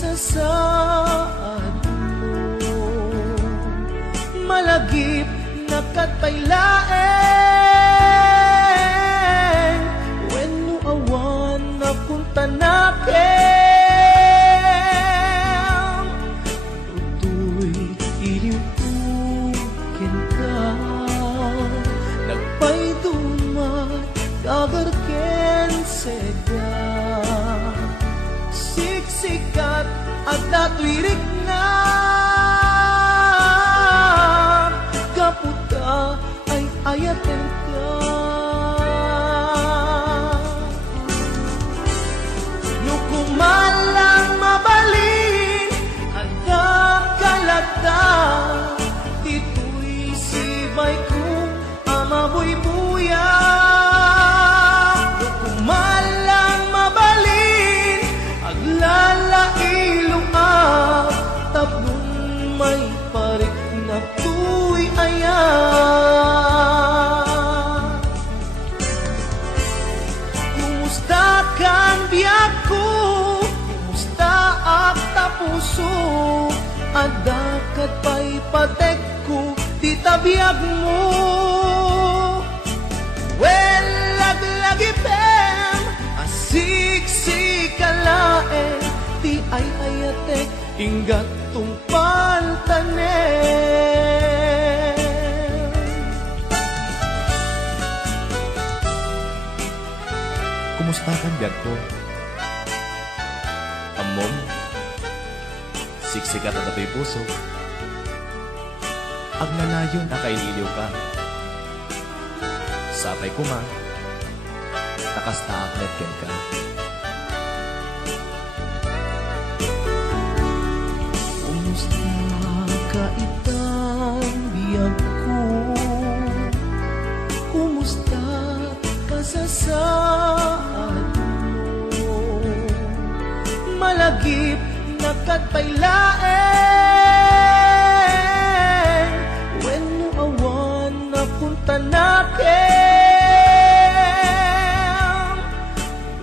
kasasaad mo. Malagip na katpailaeng wenno awan na punta nakem. Utoy iliwukin ka nagpaidumat kagarken seda. Siksikat at natwirik na kaputa ay ayaten ka. Nukumalang mabalin at kalata dito'y sibay kong amabuybuya. Nukumalang mabalin aglalailong tapnon may parik na tuy ayan. Kumusta kang biyak ko? Kumusta ak tapuso? Adakat pa'y patek ko di tabiyag mo. Well, laglagipem asiksikkalae ti ay ayatek inggat tungpal tanem. Kumusta kan biag ko? Amom, siksikat at ato'y puso. Agnalayon na kaililiw ka. Sapay ko ma, nakasta aklet ken ka. Kumusta ka itang biyag ko? Kumusta kasasaad mo? Malagip na katpailaeng wenno awan na punta nakem.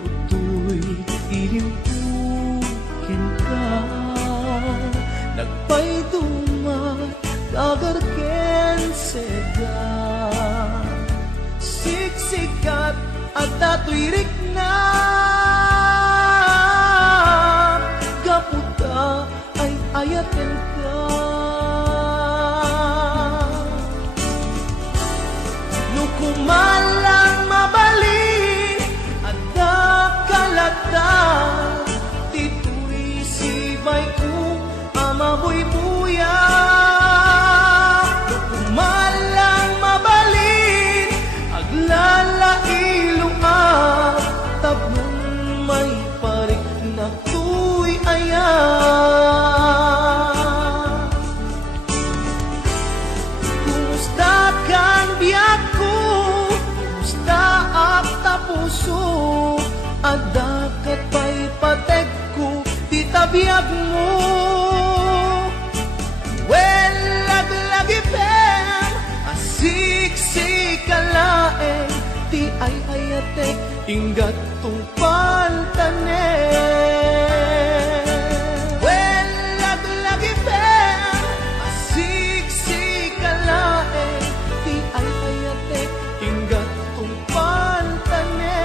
Utoy iliwukin ka nagpaidumat kagarken seda. Siksikat at natwirik na kaputa ay ayaten ka. Nukumalang mabalin at kalata dito'y sibay kong amabuybuya. Nukumalang mabalin aglalailong tapnon may parik na tuy ayan. Kumusta kang biyak ko? Kumusta ak tapuso? Adakat pa'y patek ko di tabiyag mo. Well, laglagipem asiksikkalaeng ti ay ayatek inggat tungpal tanem. Well, laglagipem asiksikkalaeng ti ay ayatek inggat tungpal tanem.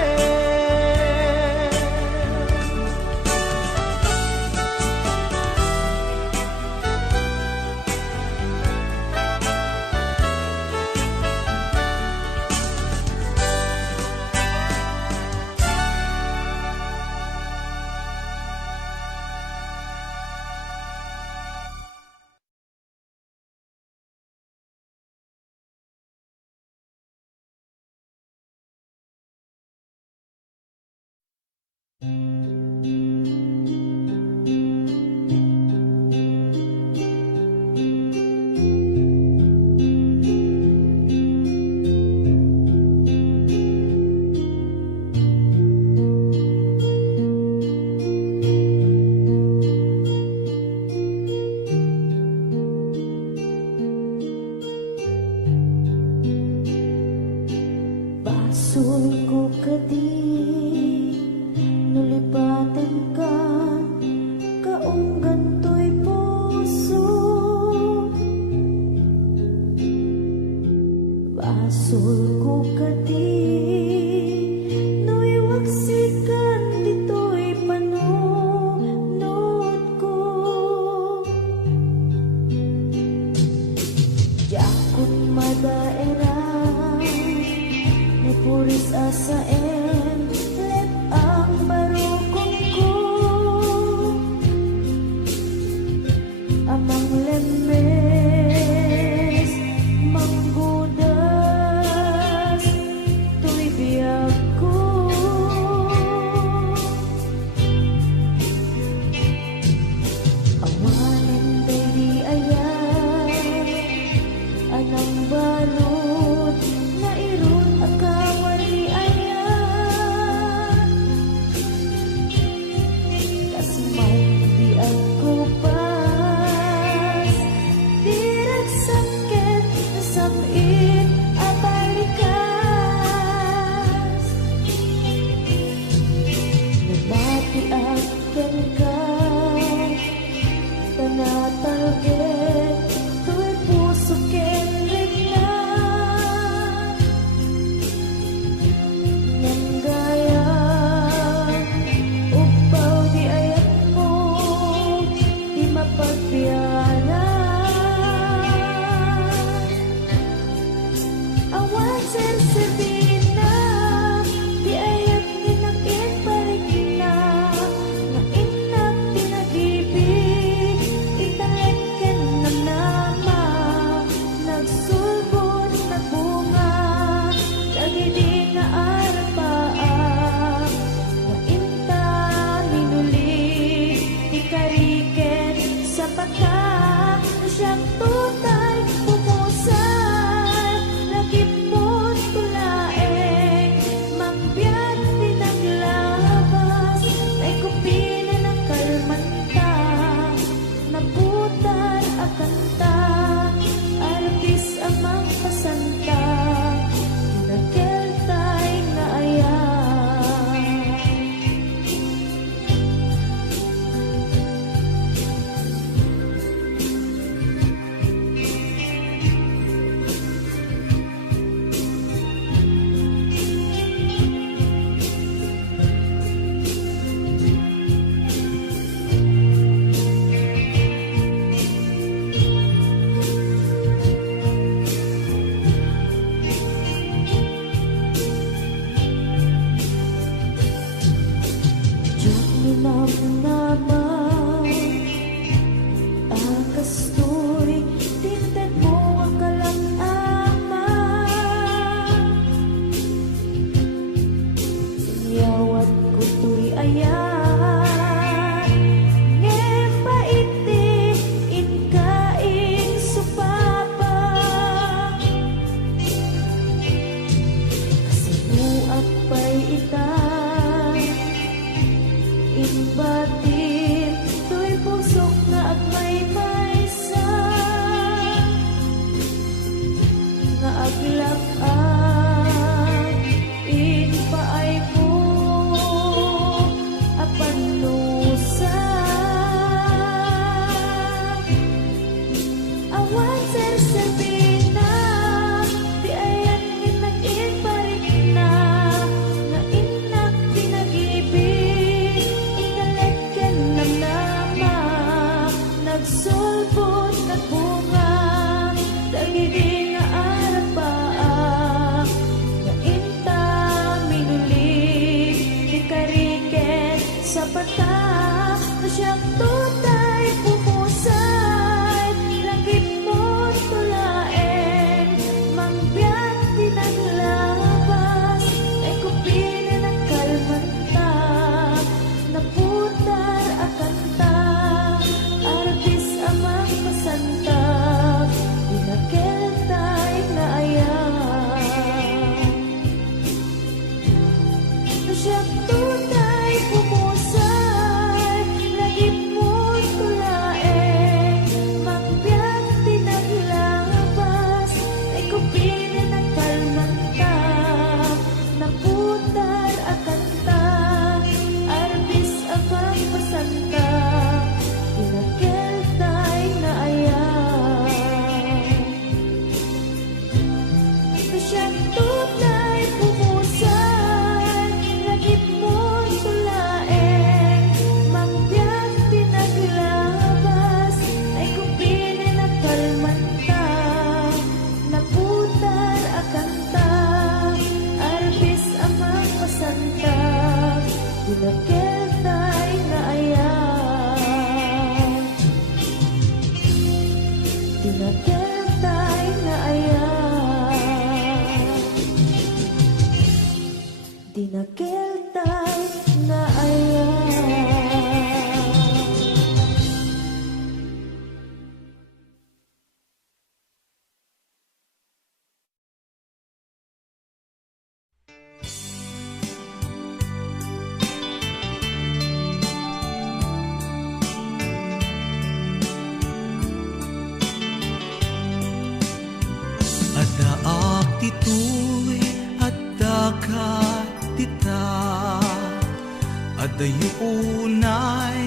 Adayunay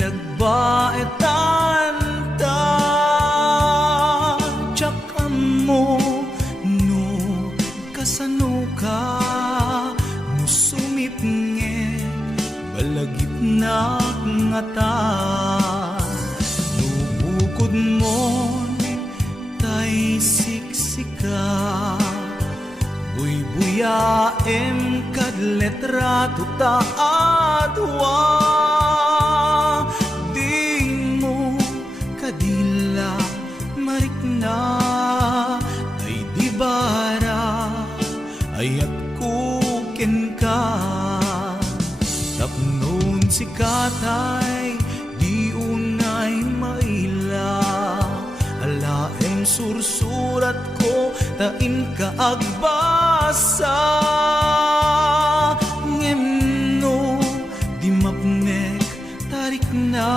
nagbaetan ta tsaka mo no kasano ka no sumipnge balagip na ngata no bukod mo tay siksika buyaem kad letrato taadwa di mo kadila marikna ay di bara ayat kuken ka tapnon si katay di unay maila alaem sursurat ko tain ka agbasa ngemno di mapnek tarik na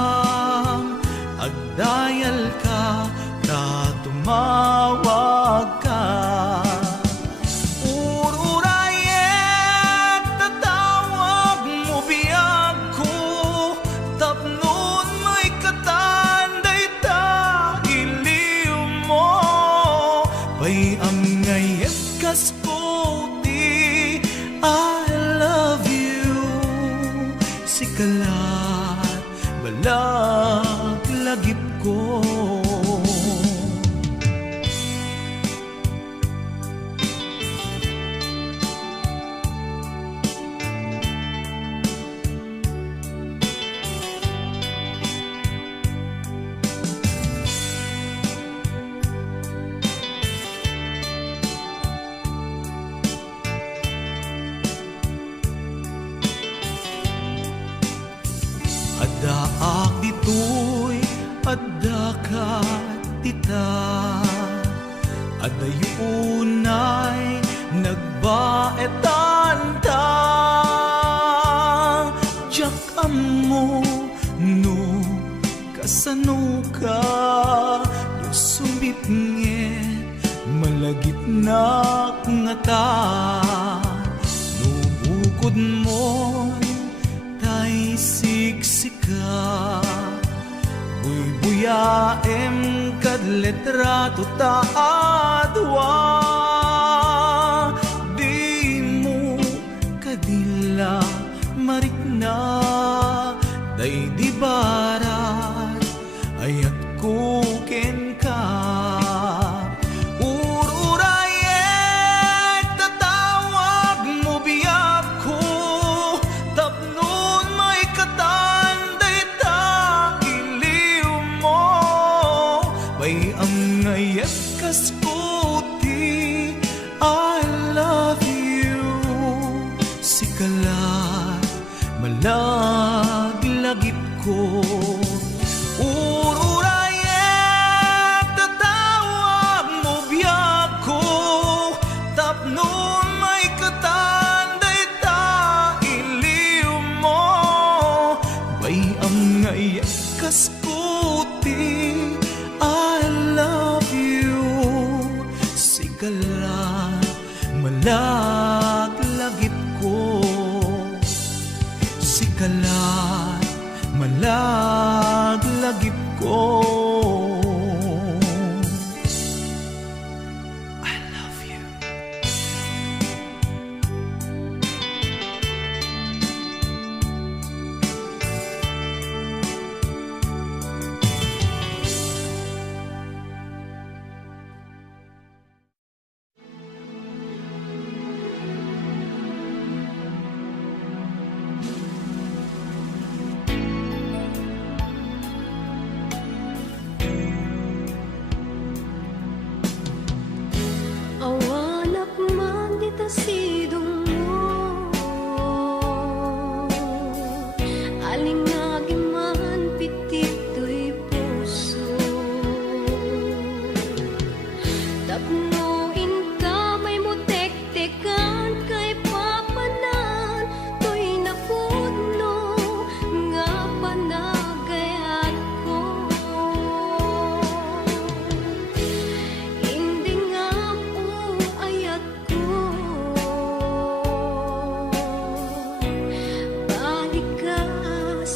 agdayal ka ta tumawag ka ururayek tatawag mo biyag ko tapnon may katanday ta iliw mo pay ang ngayet kasko di I love you sikalat balag lagip ko Daak ditoy adda kat tita, adayunay nagbaetan ta. Diyak amo no kasano ka, no sumbit nget malagip na nga ta. No bukod mo tay siksika, buy-buyaem kad letrato ta adwa. Di mo kadila marikna, day di barat ayat ko ken ka. Ururayet tatawag mo biyak ko, tapnon may katanday ta iliw mo. Bay ang ngayat kaskuti, I love you. Sikalat malaglagip ko. Ururayet tatawag mo biyak ko, tapnon may katanday ta iliw mo. Bay ang ngayat kaskuti, I love you. Sikalat malaglagip ko. Sikalat malaglagip ko. I love you. Awanak man dita sidong mo, alingagi man pitik to'y puso. Tapno inta may mutek-tekan kay papanan, to'y napudno nga panagayat ko. Hindi nga po ayat ko, balikas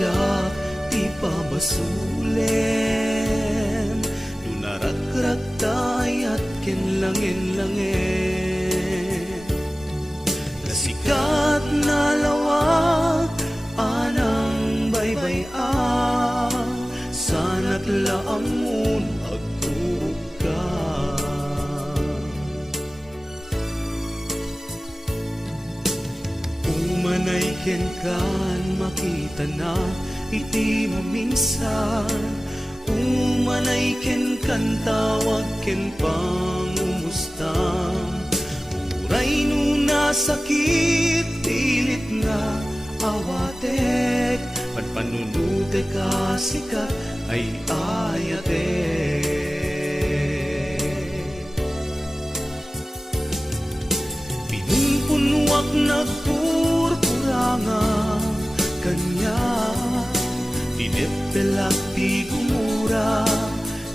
siya ti pabasulem. Lunarakrak tayat ken langin-langin. Nasikat na lawag anang baybay-a, sanat laamun agtuka. Umanay ken kan makita na iti maminsan. Umanay ken kan tawag ken pangumustam. Uray nuna sakit pilit nga awatek, panpanunute ka sikat ay ayatek. Pinunpunwak nagpurpuranga kanya, dinepelak di gumura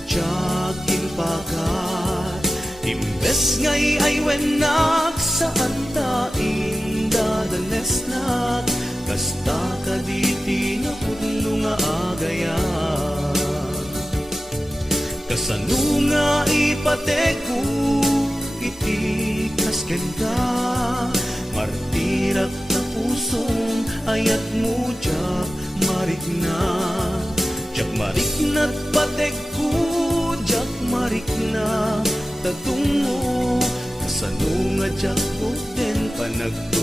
tiyakin pakat. Imbes ngay ay wenak saan tain dadanesnak, kasta ka diti na pudno nga agayan. Kasano nga ipateku iti kasken ka, martirak na pusong ayat mo jak marik na. Jak marik na't pateku, jak marik na tatungo. Kasano nga jak bukten panagtupo.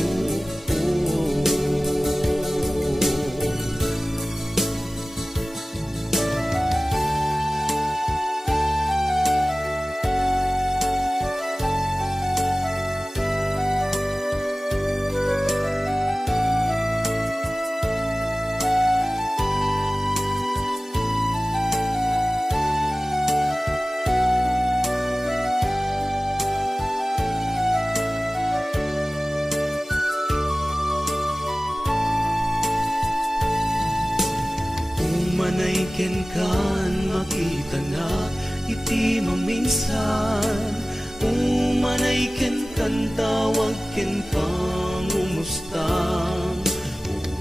Umanay ken kan makita na iti maminsan. Umanay ken kan tawag ken pangumustam.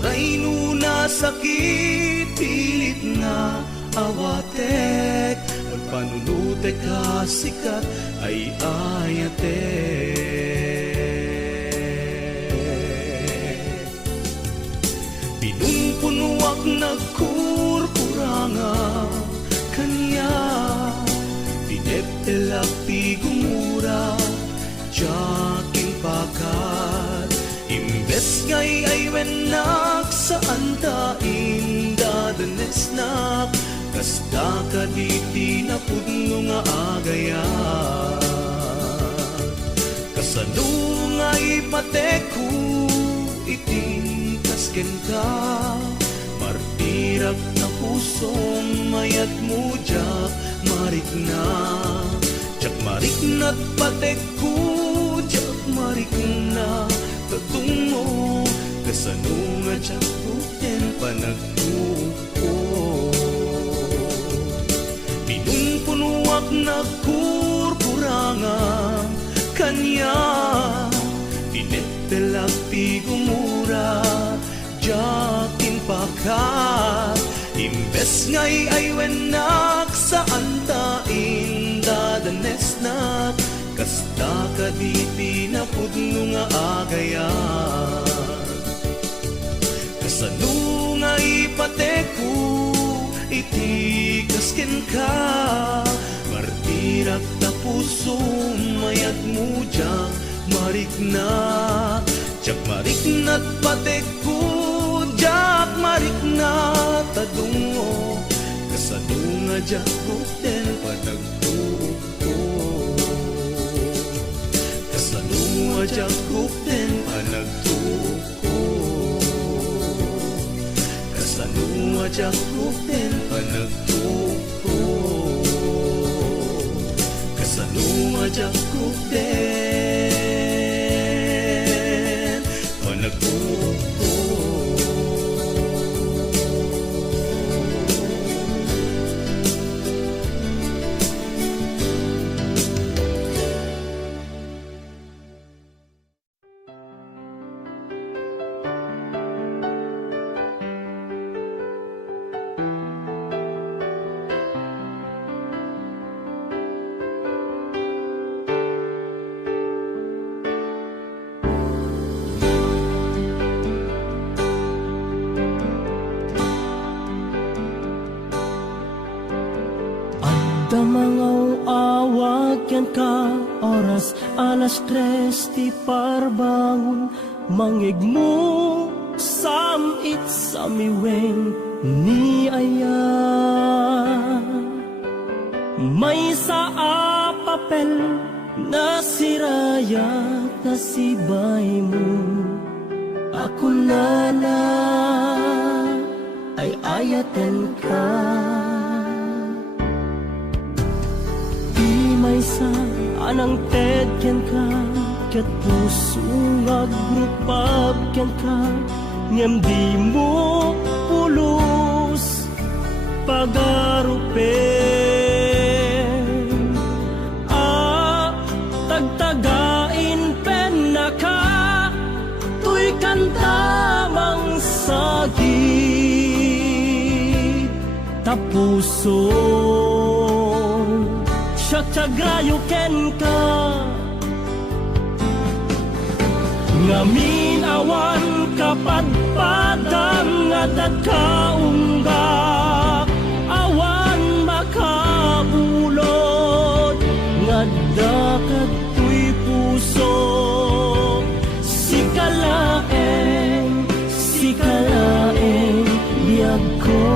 Uray nuna sakit pilit na awatek, pagpanunute ka sikat ay ayatek. Pinunpunwak nagkurkuranga kanya, dinepelak ti gumura tiyaking pakat. Imbes ngay ay wenak saan tain dadanesnak, kasta ka diti na pudno nga agayan. Kasano nga ipateku iti kasken ka, martirak na pusong mayat mo jak marik na. Jak marik na't pateku, jak marik na tatungo. Kasano nga jak bukten panagtupo. Pinunpunwak nagkurkuranga kanya, dinepelak ti gumura tiyakin pakat. Imbes ngay ay wenak saan tain dadanesnak, kasta ka diti na pudno nga agayan. Kasano nga ipateku iti kasken ka, martirak na puso mayat mo jak marik na. Jak marik na't pateku, jak marik na tadungo. Kasano nga jak bukten panagtupo. Kasano nga jak bukten panagtupo. Kasano nga jak bukten panagtupo. Kasano nga jak bukten panagtupo. ken ka oras alas 3 ti parbangon mangigmo samit samiwen ni aya may sa papel na siraya na sibay mo ako na ay ayatan ka di may sa anang tedyan ka ket puso nga grupap ken ka ngem di mo pulos pagarupen tagtagain pen na ka tuy kantamang sagit tapuso siya tiagayo ken ka ngamin awan kapadpadang nga dagkaungga awan makabulod nga dakat tuy puso sikalaeng biyag ko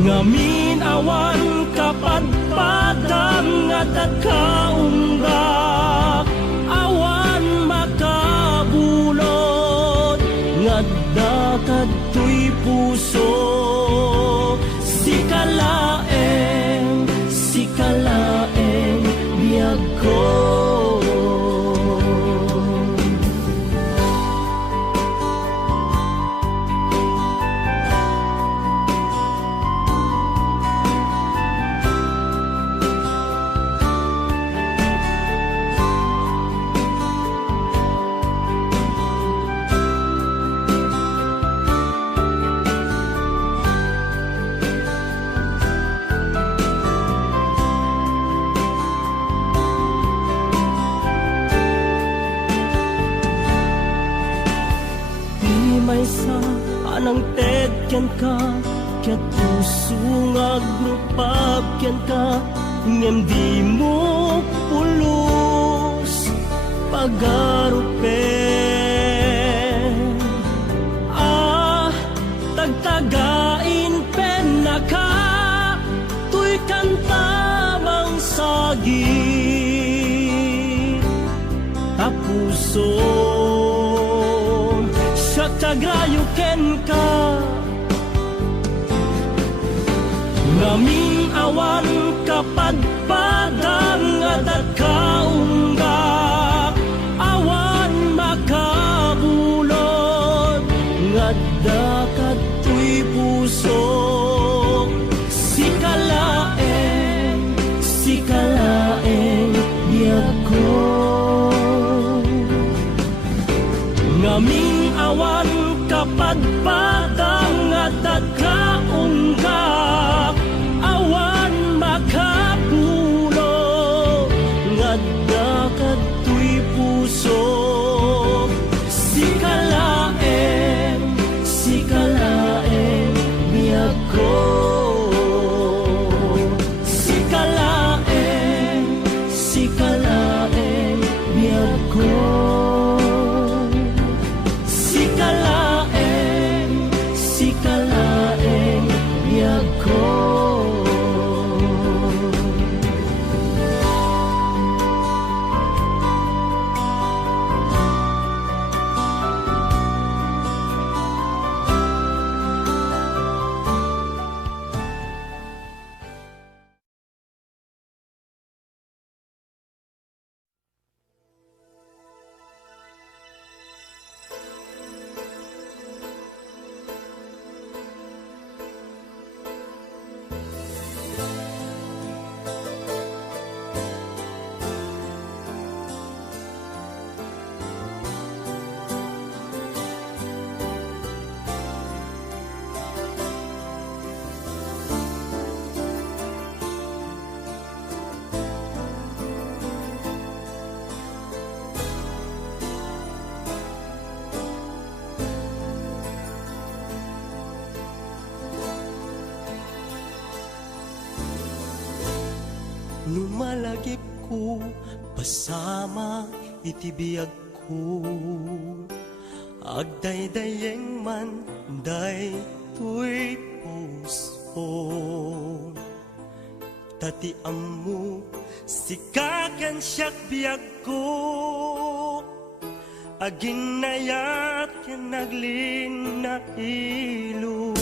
ngamin awan kapadpadang nga dagkaungga awan makabulod nga dakat tuy puso sikalaeng biyag ko may sa anang tedyan ka ket puso nga grupap ken ka ngem di mo pulos pagarupen tagtagain pen na ka tuy kantamang sagit tapuso tagrayo ken ka ngamin awan kapadpadang nga dagkaungga awan makabulod nga dakat tuy puso sikalaeng biyag ko ngamin awan kapadpadang nga dagkaungga awan makabulod nga dakat tuy puso sikalaeng biyag ko sikalaeng biyag ko sikalaeng Lumalagip ko pasama itibiyag ko, agdaydayeng man day tuy puso. Tati amu sikakan siyak biyag ko, aginayat ken naglin na ilo.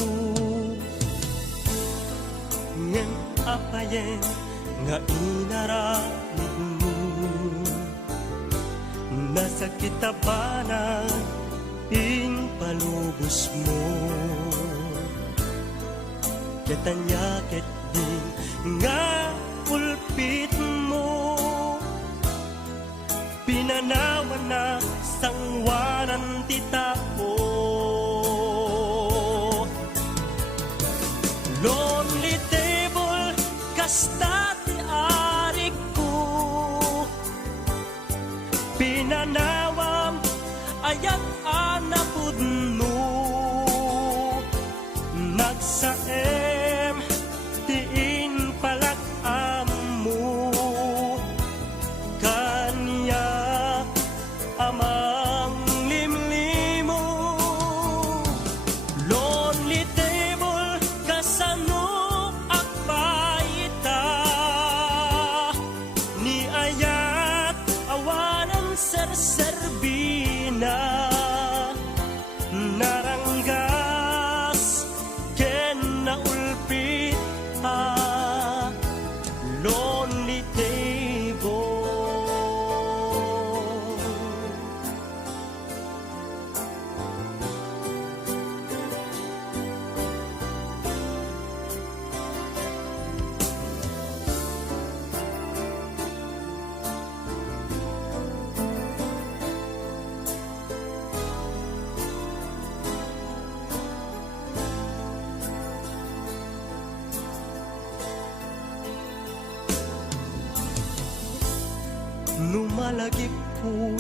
Ngem apayen nga inaramid mo, nasa kitabanan ing palubos mo. Ketanya ket din nga ulpit mo, pinanawan na sangwanan titao. Lonely table kasta ti arik ko, pinanawam ayat anapudno. Nagsaem tiin palak amu, kanya amang limlimo. Lonely table kasano akbaita, ni ayat awanan serserbina. Naranggas ken naulpit lonely table. Lumalagip ko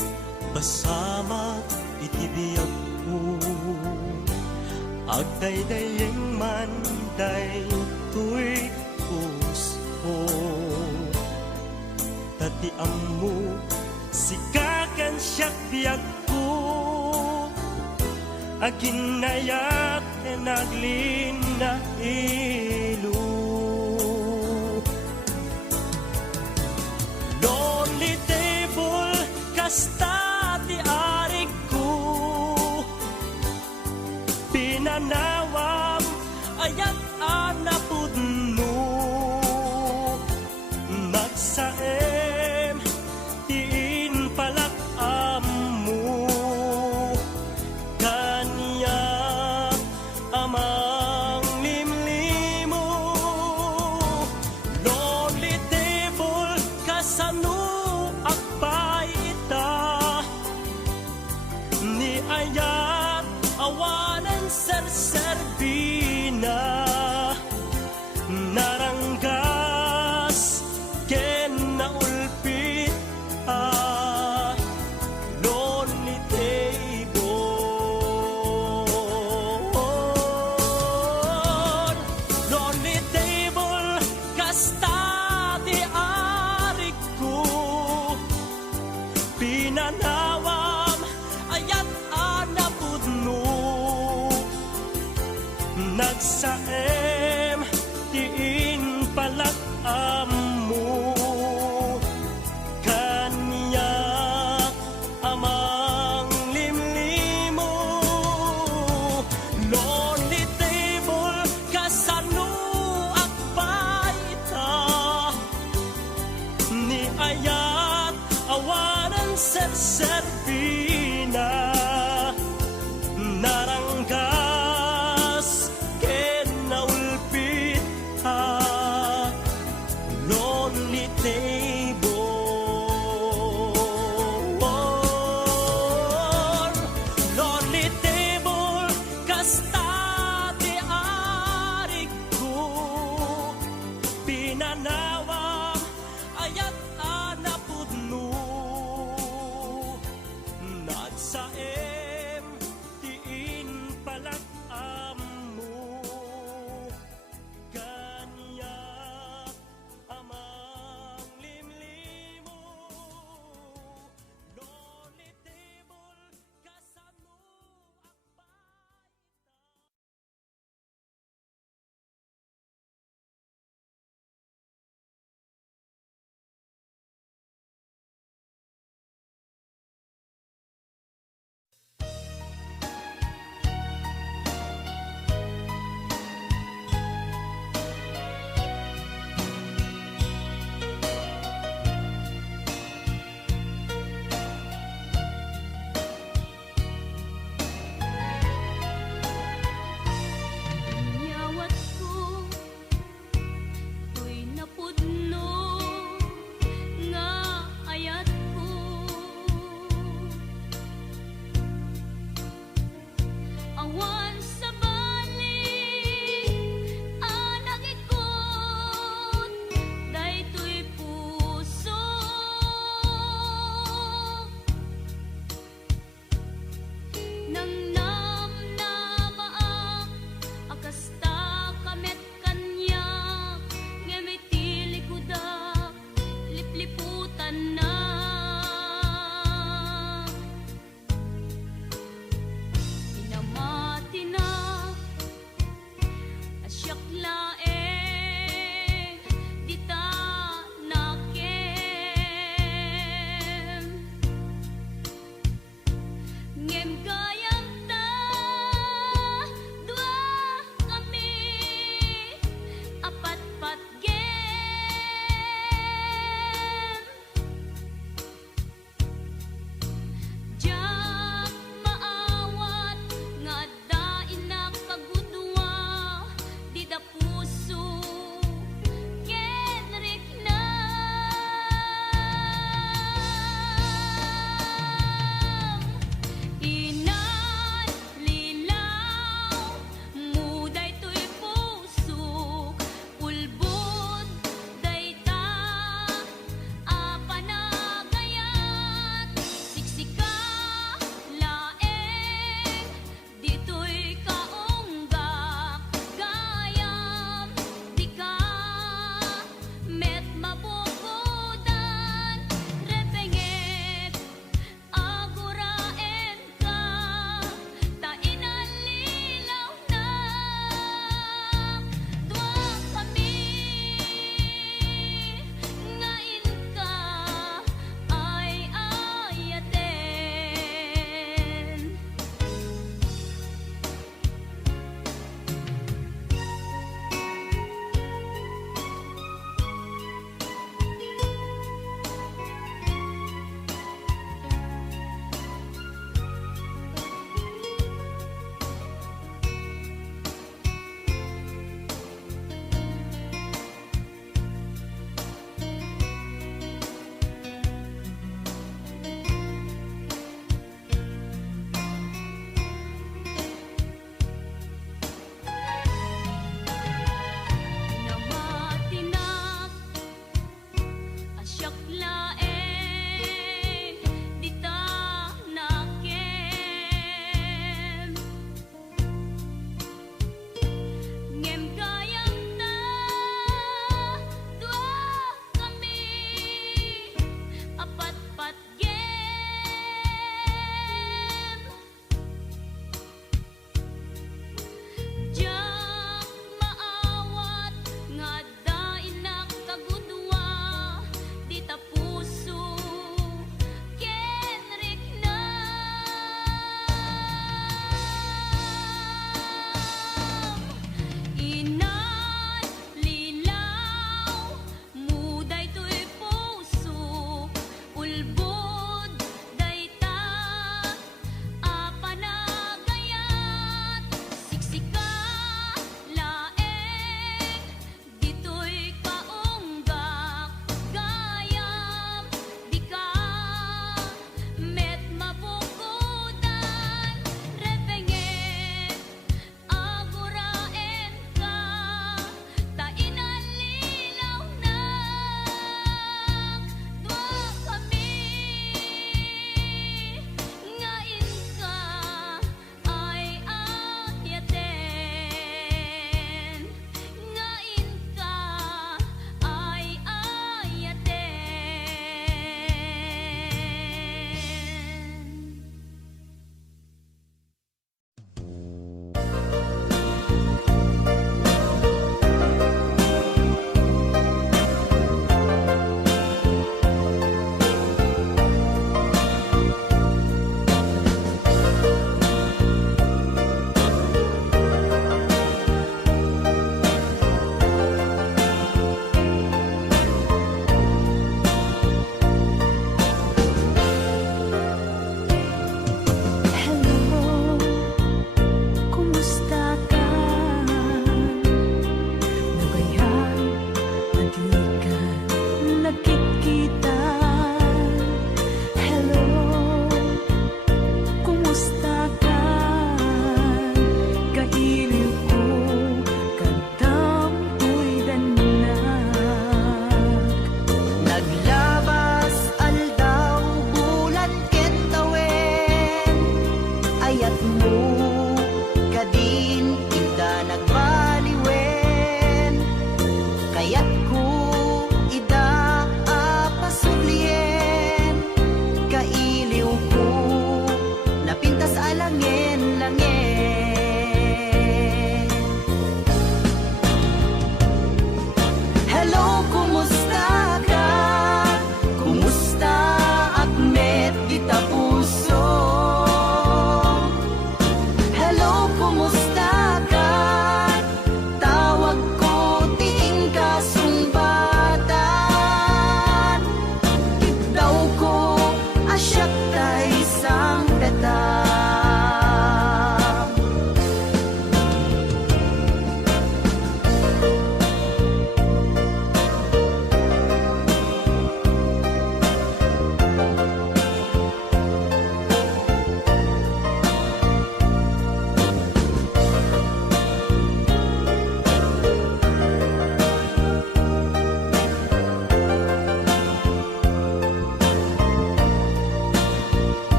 pasama itibiyag ko, agdaydayeng man day tuy puso. Tati amu sikakan siyak biyag ko, aginayat naglin na ilo. Lonely table kasta ti arik ko, pinanawam ayat anapudno. Nagsaem tiin palak amu, kanya amang limlimo. Lonely table kasano akbaita, ni ayat awanan serserbina. Naranggas ken naulpit lonely table. Lonely table kasta ti arik ko, pinanawam ayat anapudno. Nagsaem tiin palak amu, kanya amang limlimo. Lonely table kasano akbaita, ni ayat awanan serserbina. Naranggas ken naulpit lonely table. Lonely table kasta ti arik ko, pinanawam ayat anapudno. Nagsaem tiin palak amu, kanya amang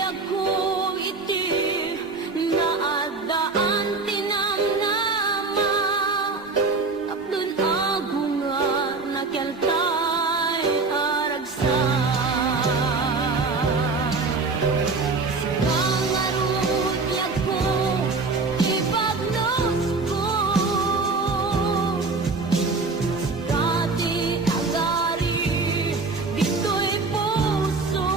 ako iti naadaan tinamnama tapdun agungar nakeltay aragsa sangarut ako ipagnos ko dati agari dito'y puso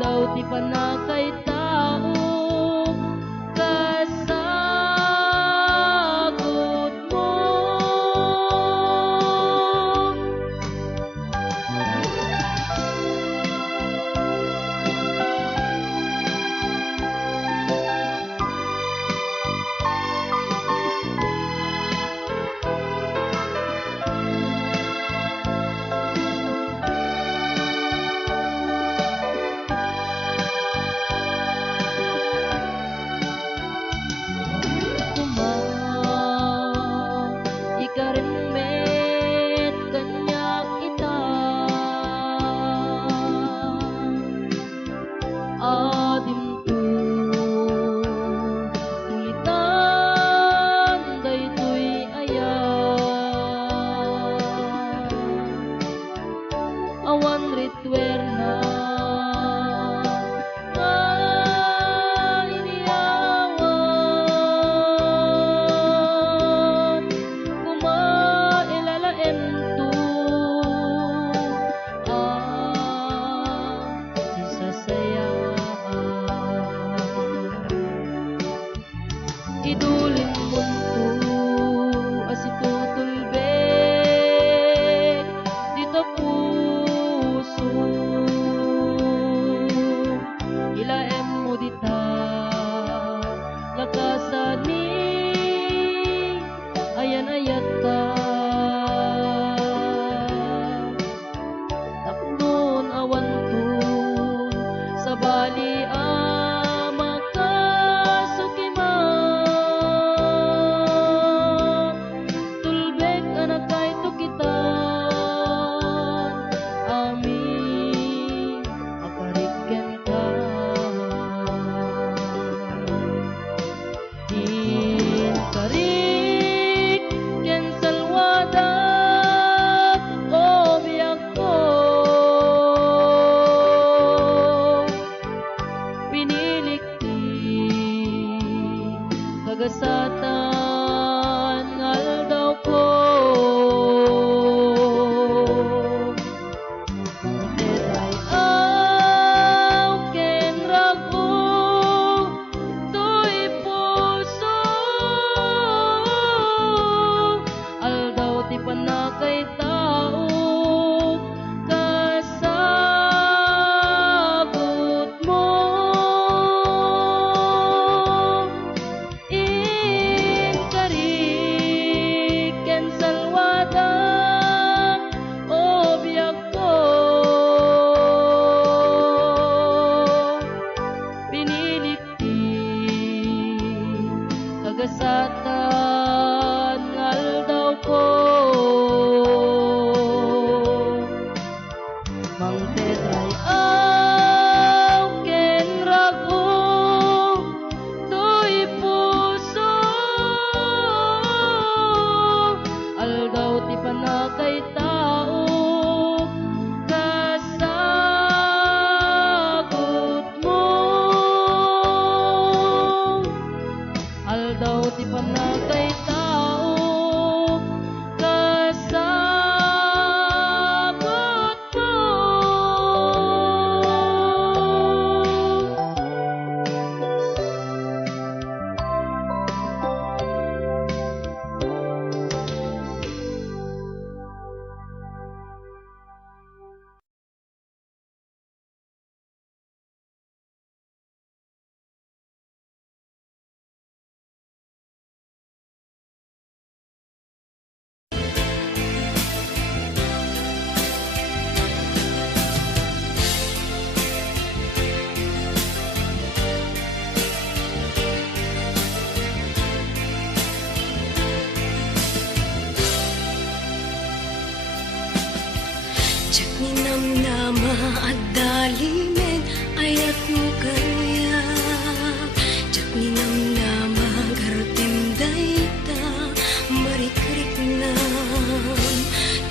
daw ti panakay tao kasagot mo. Ikarimmet kanyak ita adim tu ulitan daytoy aya awan ritwer na idulin munto asitutulbek dito puso ilaem mo dita lakasani ayan ayat ka taknon awan tun sa bali tarik ken salwada o biyak ko pinilik ti kagasatan ngal daw ko tetay aw ken rago tuy puso aldaw ti panakay tao kasagot mo. Inkarik ken salwada o biyak ko pinilik ti kagasatan ngal daw ko mang tetay aw ken rago tuy puso aldaw ti panakay tao kasagot mo aldaw ti panakay tao kasagot mo. Jak ninamnama at dalimen ayat mo kanya. Jak ninamnama garutim dayta marikrik nam.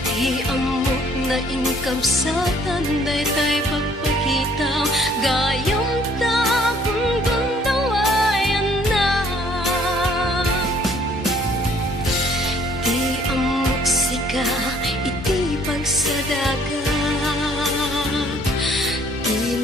Ti amok na inkabsatan daytay pagpakita gayam ta kung gundawayan na. Ti amok sika iti pagsadaga. Di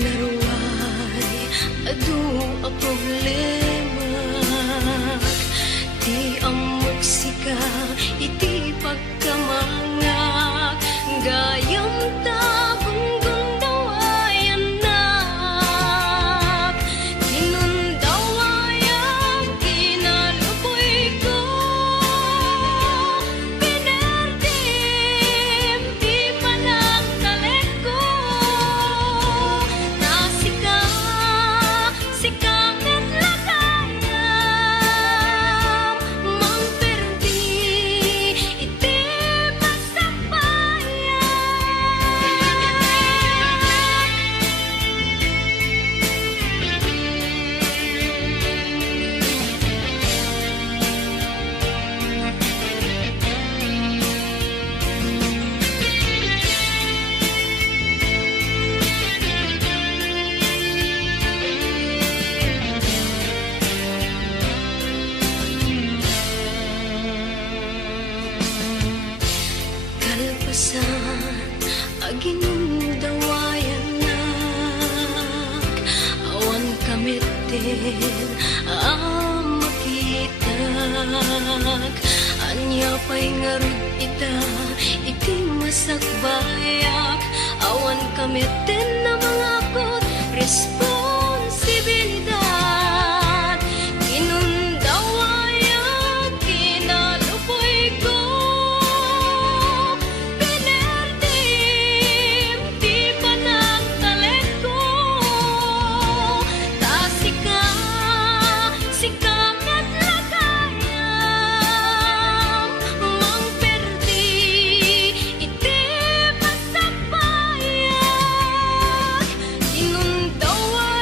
kameten makitag anya pa'y ngarud ita iti masakbayak awan kameten na mga kot responsibilidad kinundawayan kinalupoy ko pinerdim di panagtalet ko tasika sikangat lagayam mangperdi iti pasakbayak kinundawayan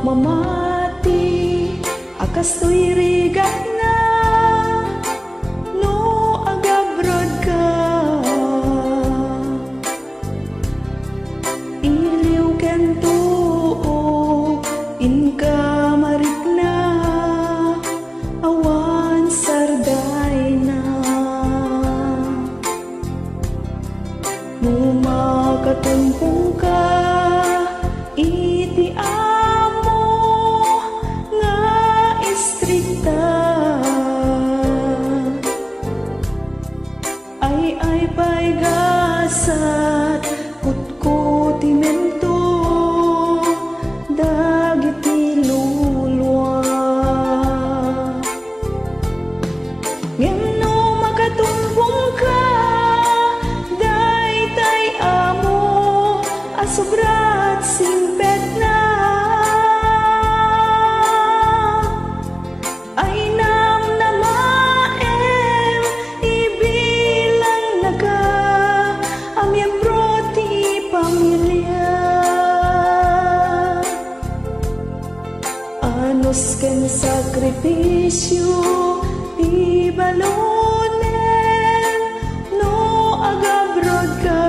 mamati akastoy rigat na no agabrod ka iliw ken tuo inka marik na awan sarday na no makatumpong ka iti amo nga istrikta ay pay gasat kutkutimento dagiti lulwa ngeno makatumpong ka daytay amo asobrat simpet na ay nam namaem ibilang naga amyembro ti pamilya anos ken sakripisyo ibalonen no agabrod ka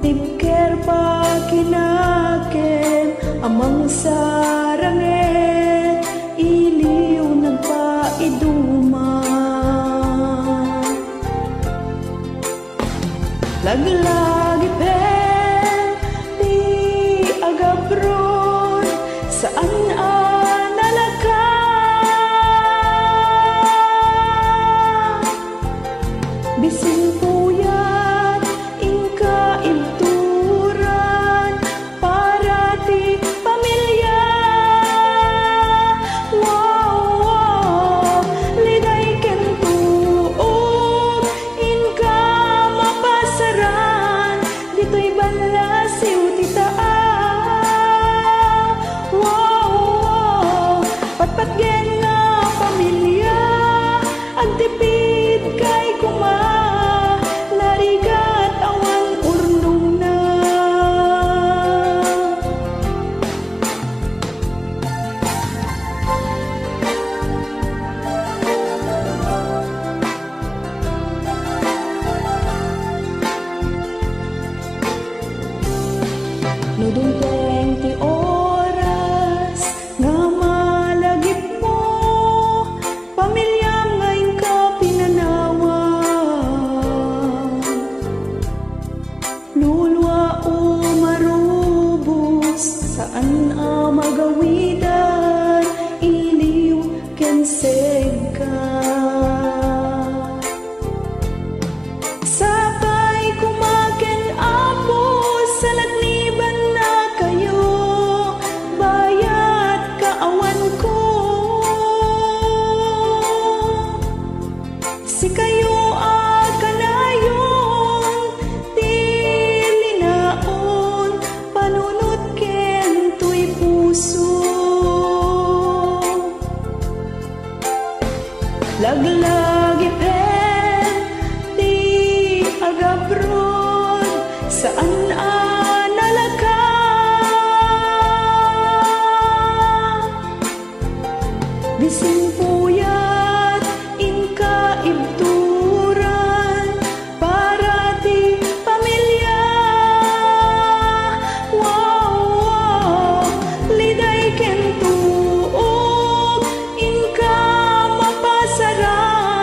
tibker pa kinakem amang saranget iliw nagpaiduma laglagi pen di agabrod saan nalaka bisin puyat ingka ibturan para ti pamilya wow liday ken tuog inka mapasaran dito'y banlasiw ti taa wow patpatgen nga pamilya agtipid kay kuma narigat awan urnong na no dunteng ti oras nga malagip mo pamilyam ngayon ka pinanawan lulwa o marubos saan magawidan iliw ken segka sabay kumaken apo sa lagniban na kayo bayat kaawan ko si kayo kanayon tilinaon panunot ken tuy puso laglagi pen di agabrod saan nalaka bisin puyat inka ibturan para ti pamilya wow liday ken tuog inka mapasaran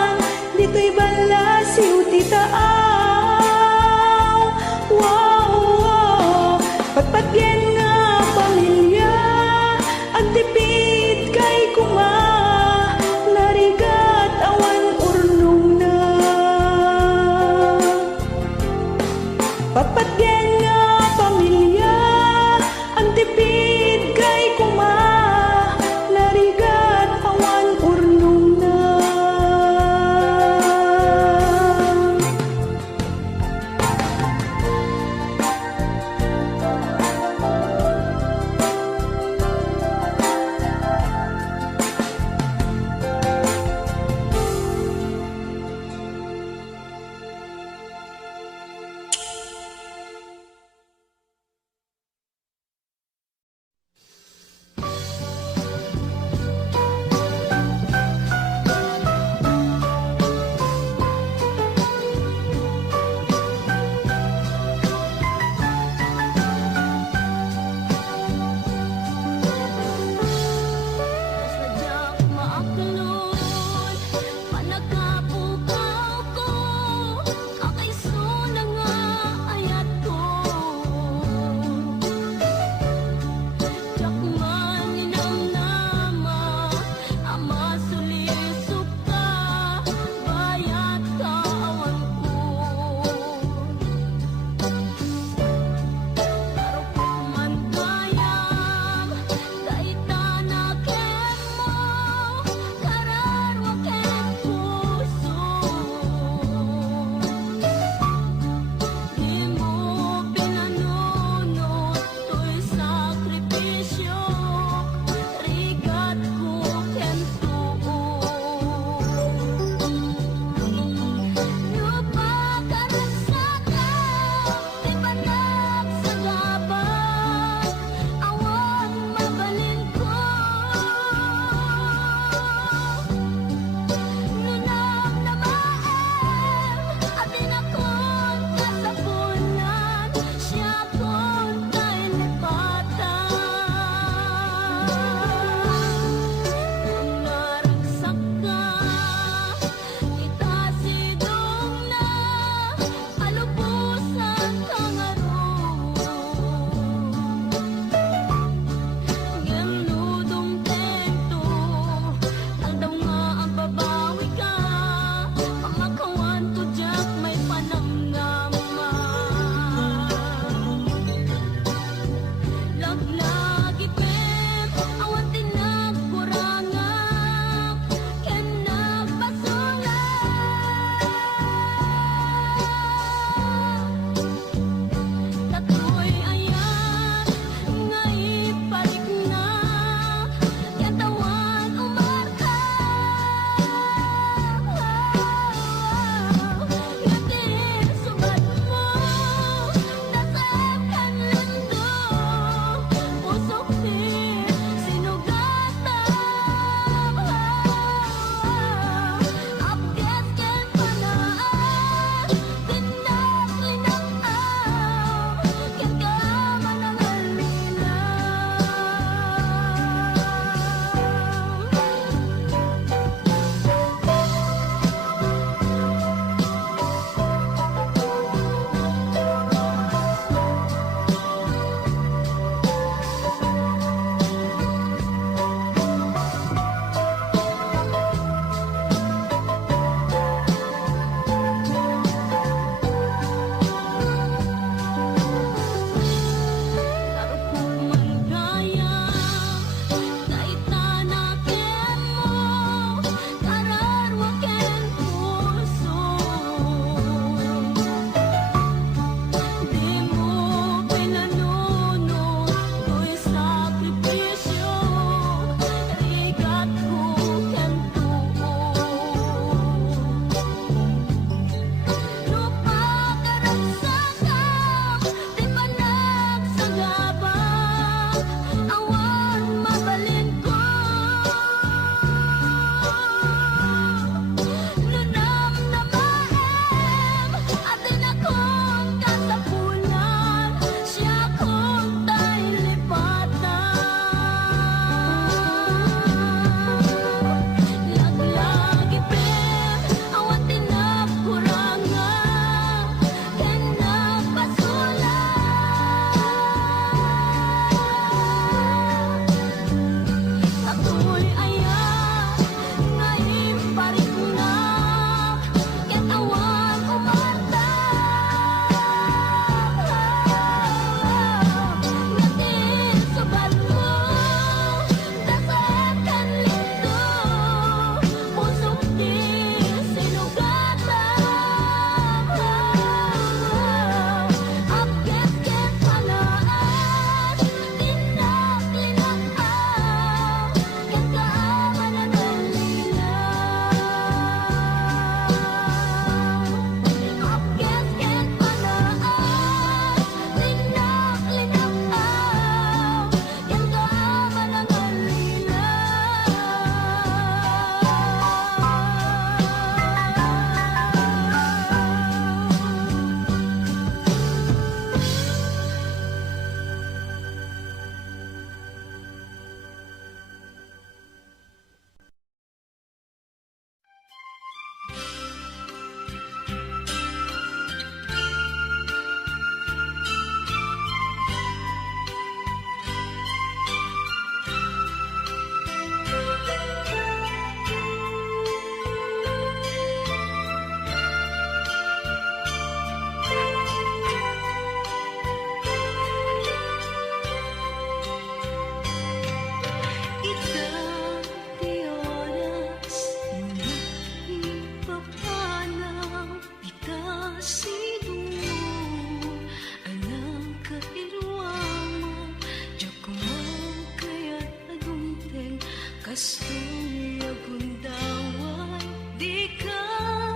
Kasto'y agundaway, di ka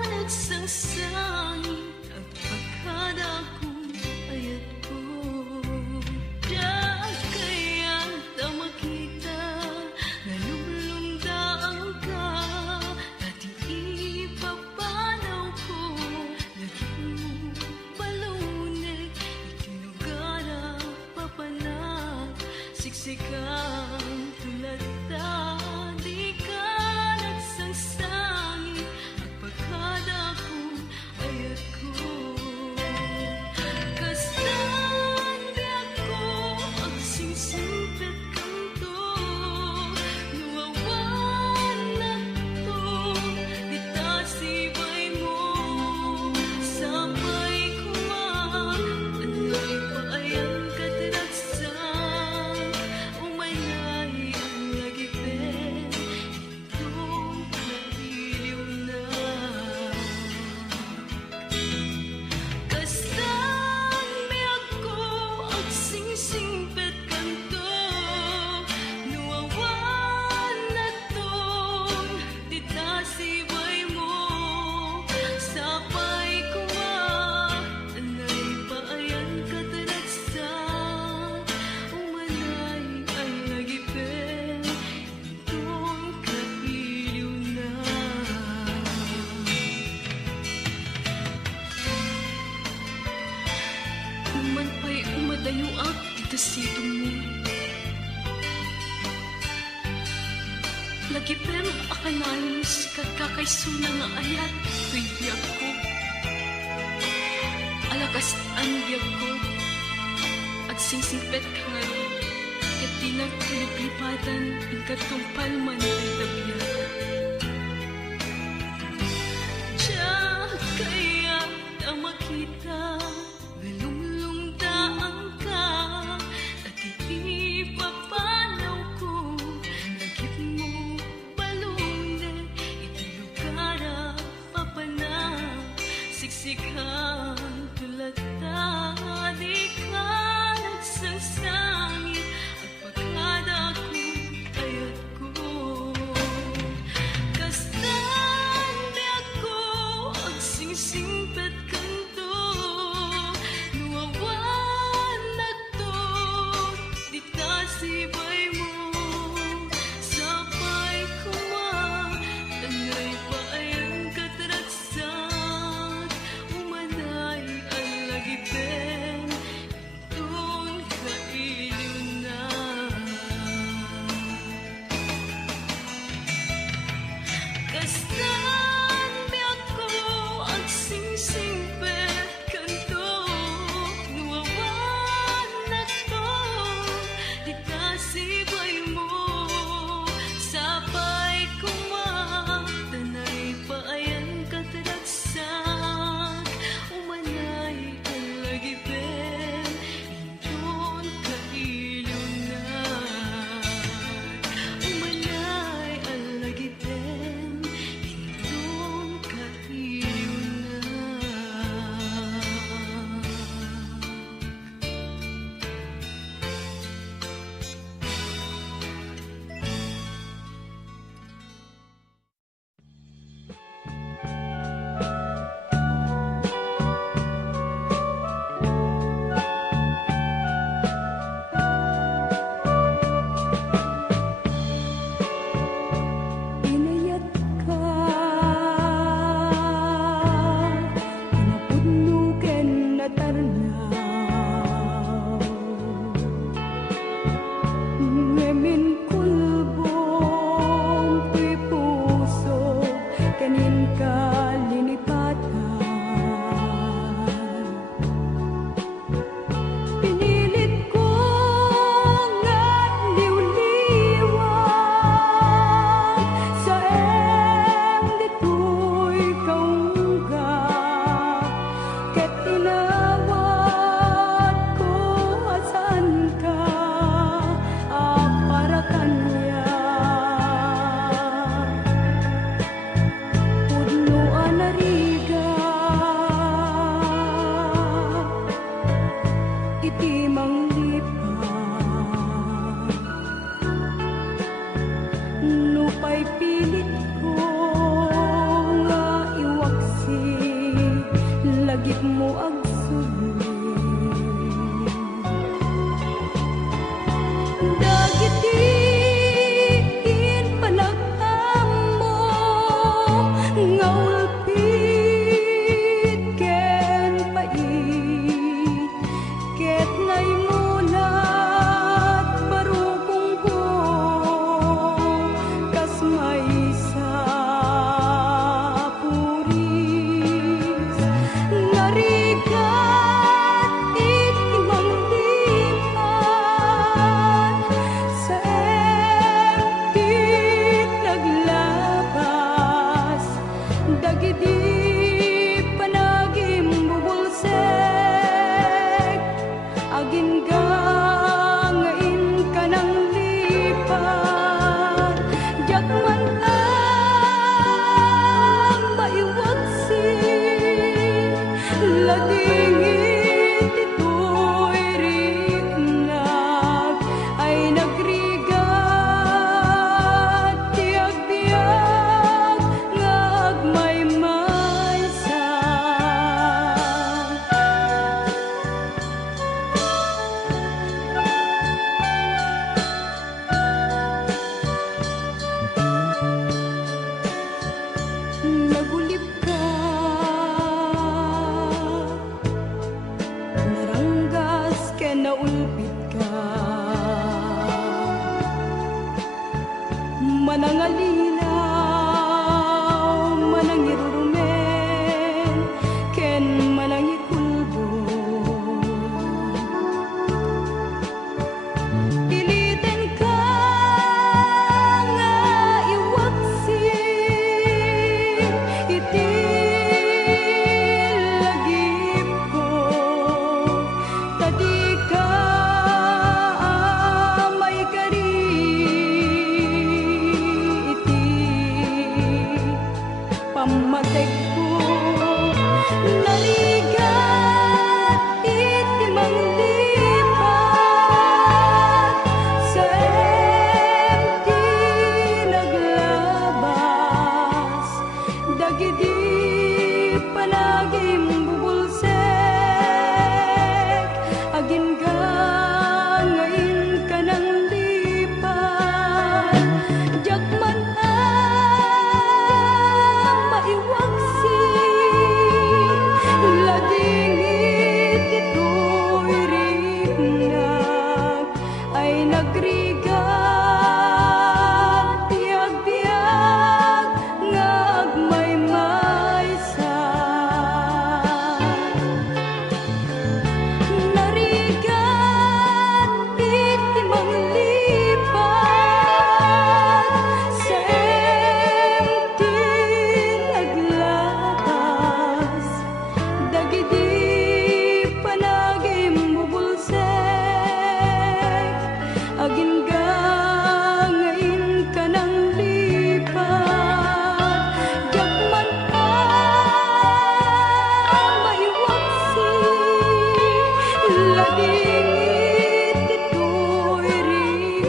nagsangsangit at pagkadakong ayat ko. Diyan kaya ta makita na lumlumdaan ka, dati ipapanaw ko, lagi mo balunay, itinugara papanag, siksikang tulad ta. Di ka nagsangsangit at pagkadakong ayat ko. Kastan di ako ang singsimpit kanto, nuwawan na to, di tasibay mo, sabay kumang, ano'y paayan kadragsan, umanay ang lagipin, itong nagiliw na. Kastan mi ako ang singsimpit kanto, nuwawan na tong di tasibay mo, sabay kumang, anay paayan kadragsan, umanay ang lagipin, itong kailiw na. Human pa'y umadayuak dito sitong mo. Lagi pem akanalos kakakaysuna nga ayat tuy biyag ko. Alakas ang biyag ko at singsingpet ka nga rin. Kat di na kaliplipatan ang katumpal man ay tabiyag. Diyan kaya ta makita na lumlumdaan ka, at ipapanaw ko, lagip mo balunay, itinugara papanag, siksikang tulad ta. Di ka nagsangsangit at pagkadakong ayat ko. manangalilaw, manangirurumen, ken manangikulbo. Piliten ka nga iwaksi, iti lagip ko, tadi ka may kari, iti pamatek ko. Naligat iti manglipat, sa enti naglabas, dagiti panagim bubulsek, agin ka ngayon ka ng lipat. Jagman maiwaksi, lading itito'y rinag, ay nagrigat, tiyag-tiyag, nga agmay-maysa. Narigat iti manglipat, sa enti naglabas, dagiti panagim bubulsek, agin ka ngayon ka ng lipat. Jagman maiwaksi, lading itito'y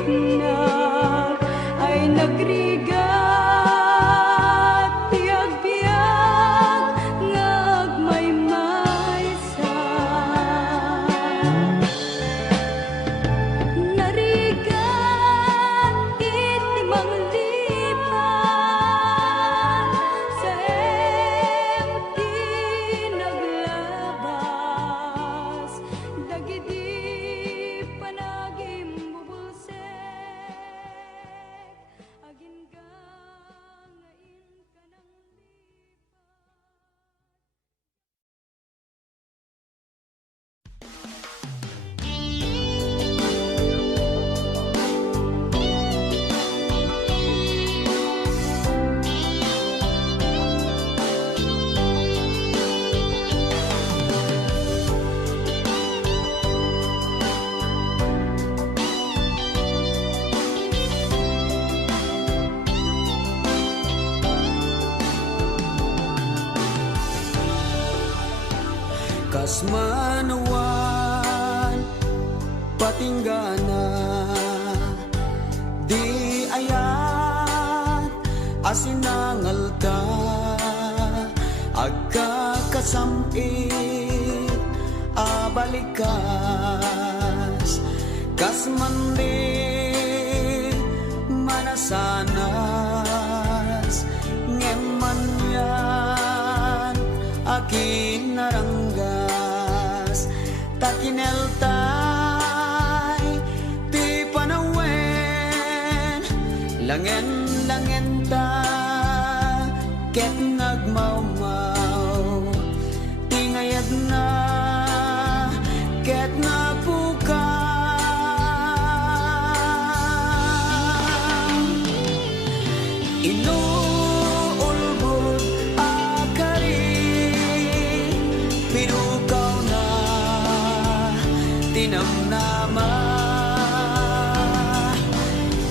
rinag, ay nagrigat, tiyag-tiyag, nga agmay-maysa. Narigat iti manglipat, sa enti naglabas, dagiti panagim bubulsek, agin ka ngayon ka ng Kas manawan patinggana, di ayat asinangal ka, agkakasamit abalikas, kas mandi manasanas, ngeman yan akin naranggas, takineltay ti panawen, langen-langen ta ket nagmaumaw, tingayad na ket napukaw. Inuulbod akari, pinukaw na tinamnama.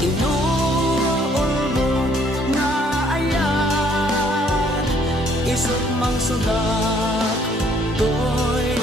Inuulbod na ayan, isut mang sulat to'y